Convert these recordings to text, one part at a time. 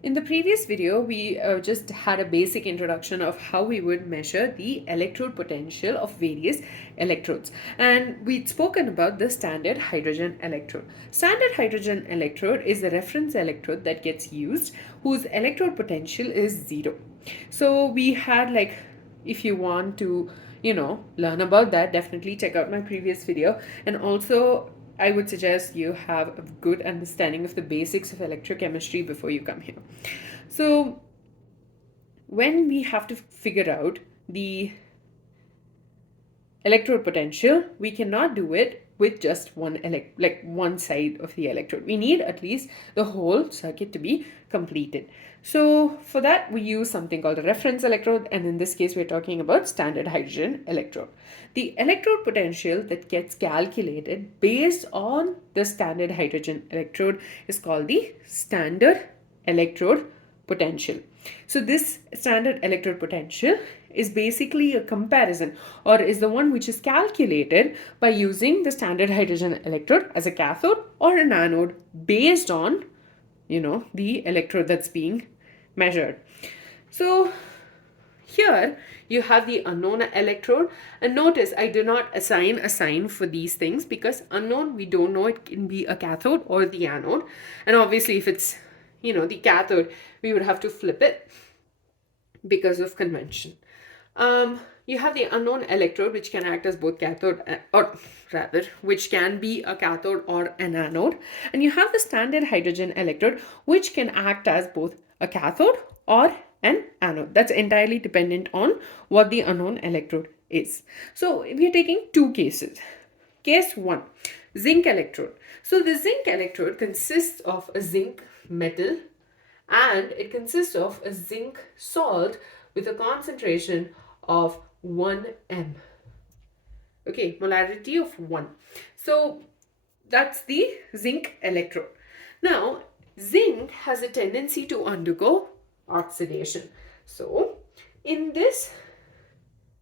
In the previous video, we just had a basic introduction of how we would measure the electrode potential of various electrodes. And we'd spoken about the standard hydrogen electrode. Standard hydrogen electrode is the reference electrode that gets used, whose electrode potential is zero. So we had if you want to, learn about that, definitely check out my previous video. And also, I would suggest you have a good understanding of the basics of electrochemistry before you come here. So, when we have to figure out the electrode potential, we cannot do it with just one side of the electrode. We need at least the whole circuit to be completed. So for that, we use something called a reference electrode, and in this case, we're talking about standard hydrogen electrode. The electrode potential that gets calculated based on the standard hydrogen electrode is called the standard electrode potential. So this standard electrode potential is basically a comparison, or is the one which is calculated by using the standard hydrogen electrode as a cathode or an anode based on the electrode that's being measured. So here you have the unknown electrode, and notice I do not assign a sign for these things because unknown, we don't know, it can be a cathode or the anode. And obviously if it's the cathode, we would have to flip it because of convention. You have the unknown electrode, which can act as both cathode, or rather, which can be a cathode or an anode. And you have the standard hydrogen electrode, which can act as both a cathode or an anode. That's entirely dependent on what the unknown electrode is. So we are taking two cases. Case 1, zinc electrode. So the zinc electrode consists of a zinc metal, and it consists of a zinc salt with a concentration of 1 m. Okay, molarity of 1. So that's the zinc electrode. Now, zinc has a tendency to undergo oxidation. So in this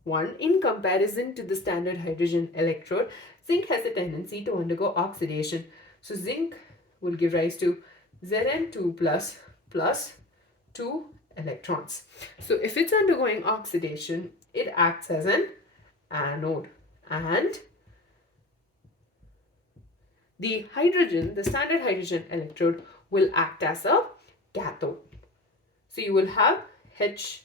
one, in comparison to the standard hydrogen electrode, zinc has a tendency to undergo oxidation. So zinc will give rise to Zn2 plus 2 electrons. So if it's undergoing oxidation, it acts as an anode, and the standard hydrogen electrode will act as a cathode. So you will have H2H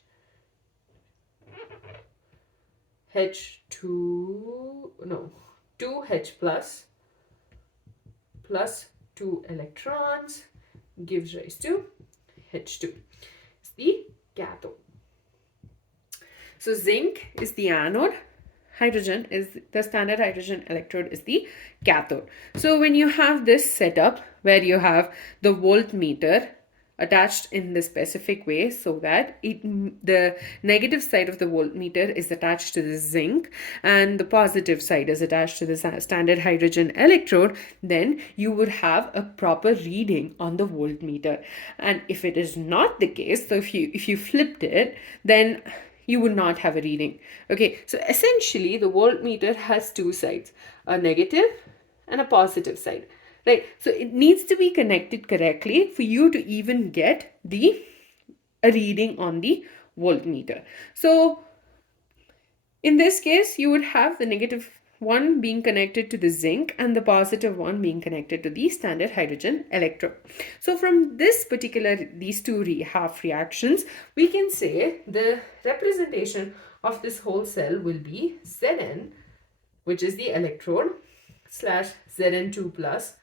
plus 2 electrons gives rise to H2. It's the cathode. So zinc is the anode, hydrogen is the standard hydrogen electrode is the cathode. So when you have this setup where you have the voltmeter attached in the specific way, so that the negative side of the voltmeter is attached to the zinc and the positive side is attached to the standard hydrogen electrode, then you would have a proper reading on the voltmeter. And if it is not the case, so if you flipped it, then you would not have a reading. Okay, so essentially the voltmeter has two sides, a negative and a positive side, right? So it needs to be connected correctly for you to even get a reading on the voltmeter. So in this case, you would have the negative one being connected to the zinc and the positive one being connected to the standard hydrogen electrode. So from these two half reactions, we can say the representation of this whole cell will be Zn, which is the electrode, slash Zn2 plus,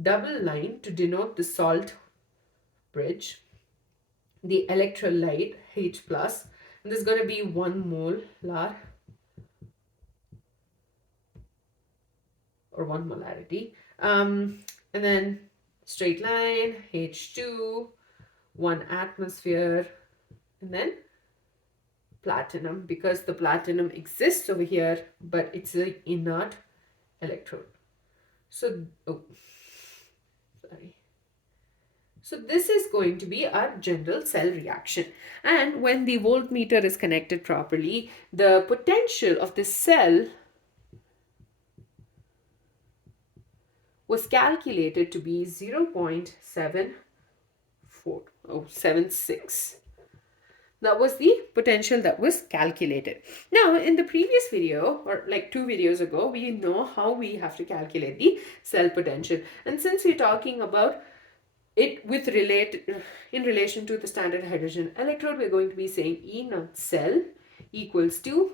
double line to denote the salt bridge, the electrolyte H plus, and there's going to be 1 molar or 1 molarity, and then straight line H2, 1 atmosphere, and then platinum, because the platinum exists over here but it's an inert electrode. So So this is going to be our general cell reaction. And when the voltmeter is connected properly, the potential of the cell was calculated to be 0.74. 0.76. That was the potential that was calculated. Now, in the previous video, or like 2 videos ago, we know how we have to calculate the cell potential. And since we're talking about it in relation to the standard hydrogen electrode, we're going to be saying E naught cell equals to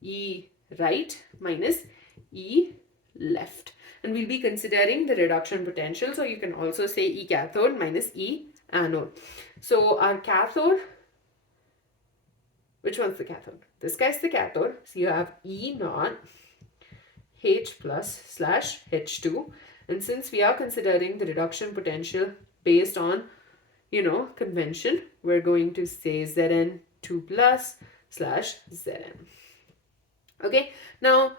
E right minus E left. And we'll be considering the reduction potential. So you can also say E cathode minus E anode. So our cathode, which one's the cathode? This guy's the cathode. So you have E naught H plus slash H2. And since we are considering the reduction potential based on, convention, we're going to say Zn2 plus slash Zn. Okay, now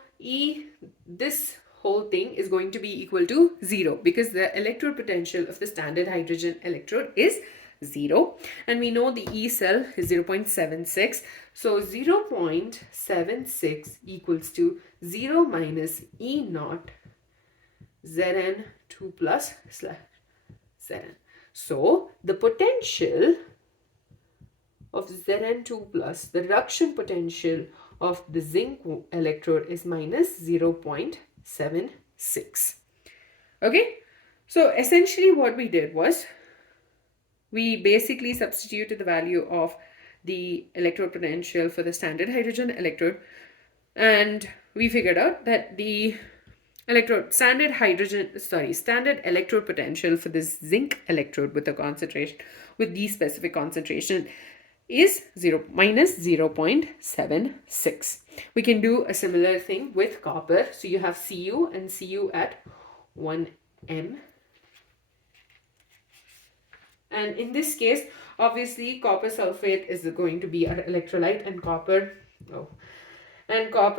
this whole thing is going to be equal to 0 because the electrode potential of the standard hydrogen electrode is 0, and we know the E cell is 0.76. So 0.76 equals to 0 minus E naught Zn2 plus slash Zn. So the potential of Zn2 plus, the reduction potential of the zinc electrode is minus 0.76. Okay, so essentially what we did was we basically substituted the value of the electrode potential for the standard hydrogen electrode, and we figured out that the standard electrode potential for this zinc electrode with the specific concentration is minus 0.76. We can do a similar thing with copper. So you have Cu and Cu at 1 m. And in this case, obviously, copper sulfate is going to be our electrolyte, and copper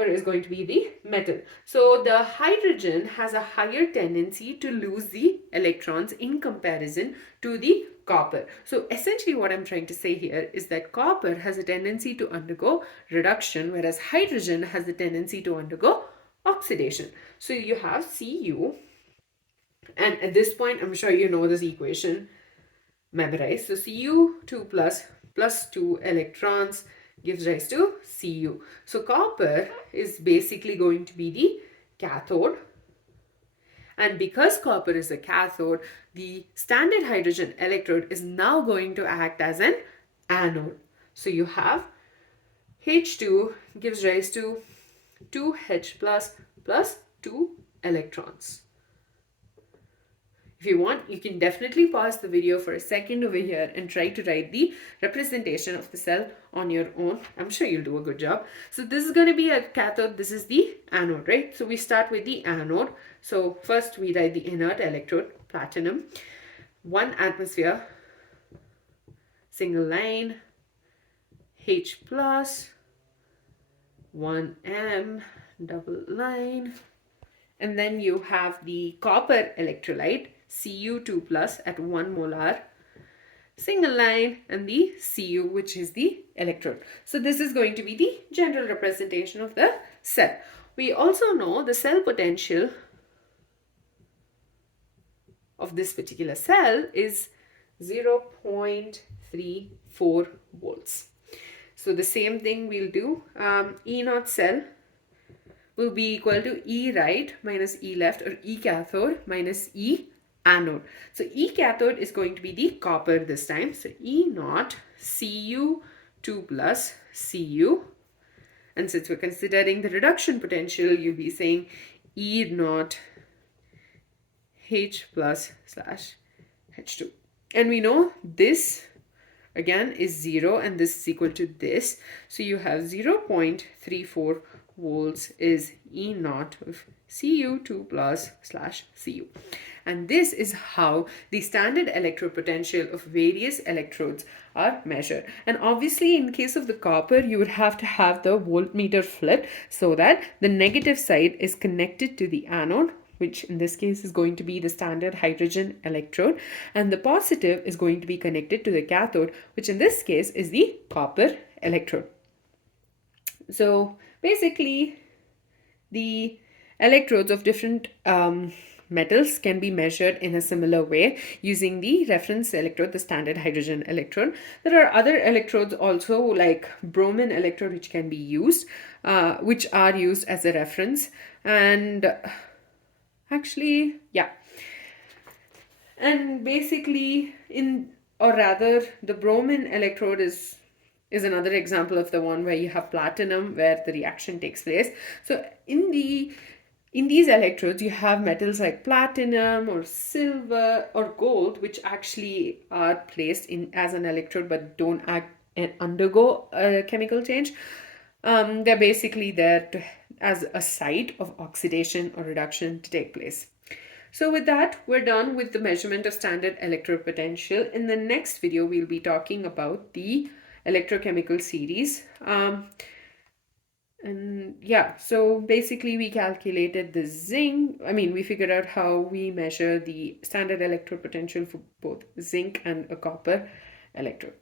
is going to be the metal. So the hydrogen has a higher tendency to lose the electrons in comparison to the copper. So essentially what I'm trying to say here is that copper has a tendency to undergo reduction, whereas hydrogen has the tendency to undergo oxidation. So you have Cu, and at this point, I'm sure you know this equation memorized. So Cu2 plus 2 electrons gives rise to Cu. So copper is basically going to be the cathode. And because copper is a cathode, the standard hydrogen electrode is now going to act as an anode. So you have H2 gives rise to 2H plus 2 electrons. If you want, you can definitely pause the video for a second over here and try to write the representation of the cell on your own. I'm sure you'll do a good job. So this is going to be a cathode. This is the anode, right? So we start with the anode. So first we write the inert electrode, platinum. 1 atmosphere, single line, H plus, 1 m, double line. And then you have the copper electrolyte, Cu2 plus at 1 molar, single line, and the Cu, which is the electrode. So this is going to be the general representation of the cell. We also know the cell potential of this particular cell is 0.34 volts. So the same thing we'll do. E naught cell will be equal to E right minus E left, or E cathode minus E anode. So E cathode is going to be the copper this time. So E naught Cu2 plus Cu. And since we're considering the reduction potential, you'll be saying E naught H plus slash H2. And we know this again is 0 and this is equal to this. So you have 0.34 volts is E naught of Cu2 plus slash Cu. And this is how the standard electrode potential of various electrodes are measured. And obviously in case of the copper, you would have to have the voltmeter flipped so that the negative side is connected to the anode, which in this case is going to be the standard hydrogen electrode, and the positive is going to be connected to the cathode, which in this case is the copper electrode. So basically the electrodes of different metals can be measured in a similar way using the reference electrode, the standard hydrogen electrode. There are other electrodes also, like bromine electrode, which can be used, which are used as a reference. And actually, yeah. And basically, or rather, the bromine electrode is another example of the one where you have platinum where the reaction takes place. So in these electrodes, you have metals like platinum or silver or gold, which actually are placed in as an electrode but don't act and undergo a chemical change. They're basically there as a site of oxidation or reduction to take place. So with that, we're done with the measurement of standard electrode potential. In the next video, we'll be talking about the electrochemical series. And yeah, so basically we calculated the zinc. We figured out how we measure the standard electrode potential for both zinc and a copper electrode.